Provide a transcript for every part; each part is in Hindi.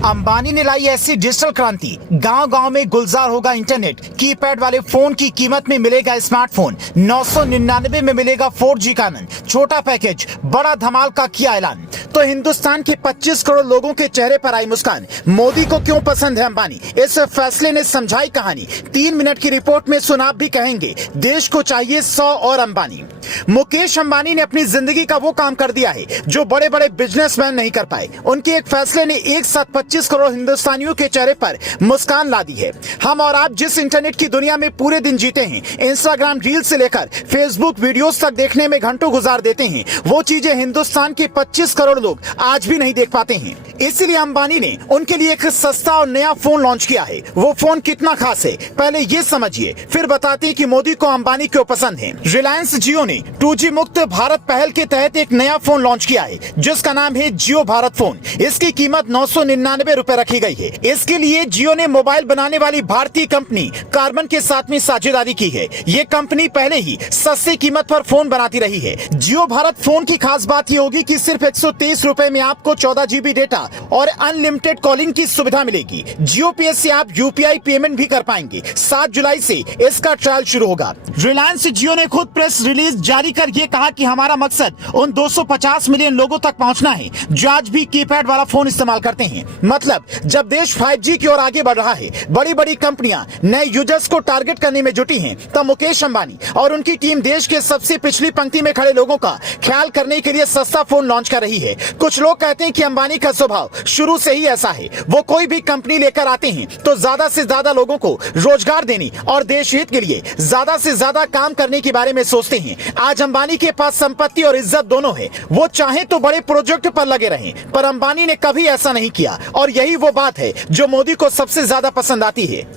अंबानी ने लाई ऐसी डिजिटल क्रांति, गांव-गांव में गुलजार होगा इंटरनेट। कीपैड वाले फोन की कीमत में मिलेगा स्मार्टफोन। 999 में मिलेगा 4G का आनंद। छोटा पैकेज, बड़ा धमाल का किया ऐलान। तो हिंदुस्तान के 25 करोड़ लोगों के चेहरे पर आई मुस्कान। मोदी को क्यों पसंद है अंबानी, इस फैसले ने समझाई कहानी। 3 मिनट की रिपोर्ट में सुन आप भी कहेंगे, देश को चाहिए 100 और अंबानी। मुकेश अंबानी ने अपनी जिंदगी का वो काम कर दिया है जो बड़े बड़े बिजनेसमैन नहीं कर पाए। उनके एक फैसले ने एक साथ 25 करोड़ हिंदुस्तानियों के चेहरे पर मुस्कान ला दी है। हम और आप जिस इंटरनेट की दुनिया में पूरे दिन जीते हैं, इंस्टाग्राम रील से लेकर फेसबुक वीडियोस तक देखने में घंटों गुजार देते हैं, वो चीजें हिंदुस्तान के 25 करोड़ लोग आज भी नहीं देख पाते हैं। इसीलिए अंबानी ने उनके लिए एक सस्ता और नया फोन लॉन्च किया है। वो फोन कितना खास है, पहले ये समझिए, फिर बताते हैं कि मोदी को अंबानी क्यों पसंद है। रिलायंस जियो ने 2G मुक्त भारत पहल के तहत एक नया फोन लॉन्च किया है जिसका नाम है जियो भारत फोन। इसकी कीमत 999 रुपए रखी गई है। इसके लिए जियो ने मोबाइल बनाने वाली भारतीय कंपनी कार्बन के साथ में साझेदारी की है। ये कंपनी पहले ही सस्ती कीमत पर फोन बनाती रही है। जियो भारत फोन की खास बात ये होगी कि सिर्फ 123 रुपए में आपको 14 GB डेटा और अनलिमिटेड कॉलिंग की सुविधा मिलेगी। जियो पे से आप UPI पेमेंट भी कर पाएंगे। 7 जुलाई से इसका ट्रायल शुरू होगा। रिलायंस जियो ने खुद प्रेस रिलीज जारी कर ये कहा कि हमारा मकसद उन 250 मिलियन लोगों तक पहुंचना है जो आज भी कीपैड वाला फोन इस्तेमाल करते हैं। मतलब जब देश 5G की ओर आगे बढ़ रहा है, बड़ी बड़ी कंपनियां नए यूजर्स को टारगेट करने में जुटी हैं, तब मुकेश अंबानी और उनकी टीम देश के सबसे पिछली पंक्ति में खड़े लोगों का ख्याल करने के लिए सस्ता फोन लॉन्च कर रही है। कुछ लोग कहते हैं कि अंबानी का स्वभाव शुरू से ही ऐसा है। वो कोई भी कंपनी लेकर आते हैं तो ज्यादा से ज्यादा लोगों को रोजगार देने और देश हित के लिए ज्यादा से ज्यादा काम करने के बारे में सोचते हैं। आज अंबानी के पास संपत्ति और इज्जत दोनों है। वो चाहे तो बड़े प्रोजेक्ट पर लगे रहें, पर अंबानी ने कभी ऐसा नहीं किया और यही वो बात है जो मोदी को सबसे ज्यादा पसंद आती है।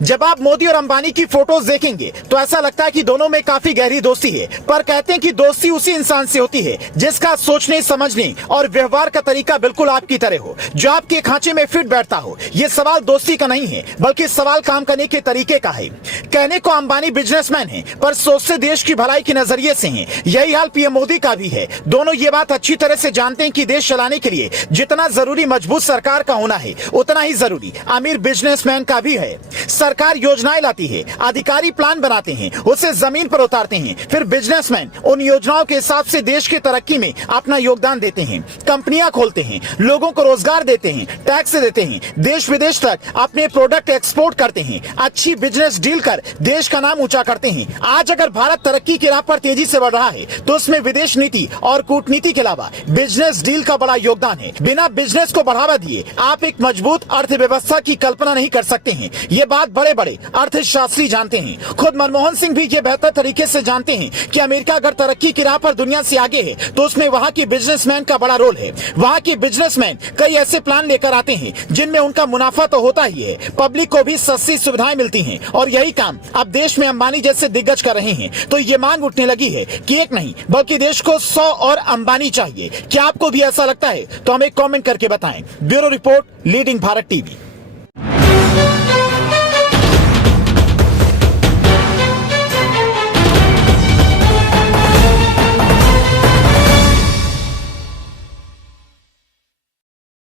जब आप मोदी और अंबानी की फोटोज देखेंगे तो ऐसा लगता है कि दोनों में काफी गहरी दोस्ती है, पर कहते हैं कि दोस्ती उसी इंसान से होती है जिसका सोचने, समझने और व्यवहार का तरीका बिल्कुल आपकी तरह हो, जो आपके खांचे में फिट बैठता हो। ये सवाल दोस्ती का नहीं है, बल्कि सवाल काम करने के तरीके का है। कहने को अंबानी बिजनेसमैन है, पर सोचते देश की भलाई के नजरिए से हैं। यही हाल PM मोदी का भी है। दोनों ये बात अच्छी तरह से जानते हैं कि देश चलाने के लिए जितना जरूरी मजबूत सरकार का होना है, उतना ही जरूरी अमीर बिजनेसमैन का भी है। सरकार योजनाएं लाती है, अधिकारी प्लान बनाते हैं, उसे जमीन पर उतारते हैं, फिर बिजनेसमैन उन योजनाओं के हिसाब से देश की तरक्की में अपना योगदान देते हैं। कंपनियां खोलते हैं, लोगों को रोजगार देते हैं, टैक्स देते हैं, देश विदेश तक अपने प्रोडक्ट एक्सपोर्ट करते हैं, अच्छी बिजनेस डील कर देश का नाम ऊंचा करते हैं। आज अगर भारत तरक्की की राह पर तेजी से बढ़ रहा है तो उसमें विदेश नीति और कूटनीति के अलावा बिजनेस डील का बड़ा योगदान है। बिना बिजनेस को बढ़ावा दिए आप एक मजबूत अर्थव्यवस्था की कल्पना नहीं कर सकते हैं। ये बात बड़े बड़े अर्थशास्त्री जानते हैं। खुद मनमोहन सिंह भी ये बेहतर तरीके से जानते हैं कि अमेरिका अगर तरक्की की राह पर दुनिया से आगे है तो उसमें वहां की बिजनेसमैन का बड़ा रोल है। वहां की बिजनेसमैन कई ऐसे प्लान लेकर आते हैं जिनमें उनका मुनाफा तो होता ही है, पब्लिक को भी सस्ती सुविधाएं मिलती हैं, और यही काम अब देश में अंबानी जैसे दिग्गज कर रहे हैं। तो ये मांग उठने लगी है कि एक नहीं बल्कि देश को 100 और अंबानी चाहिए। क्या आपको भी ऐसा लगता है? तो हमें कमेंट करके बताएं। Bureau report, leading Bharat TV.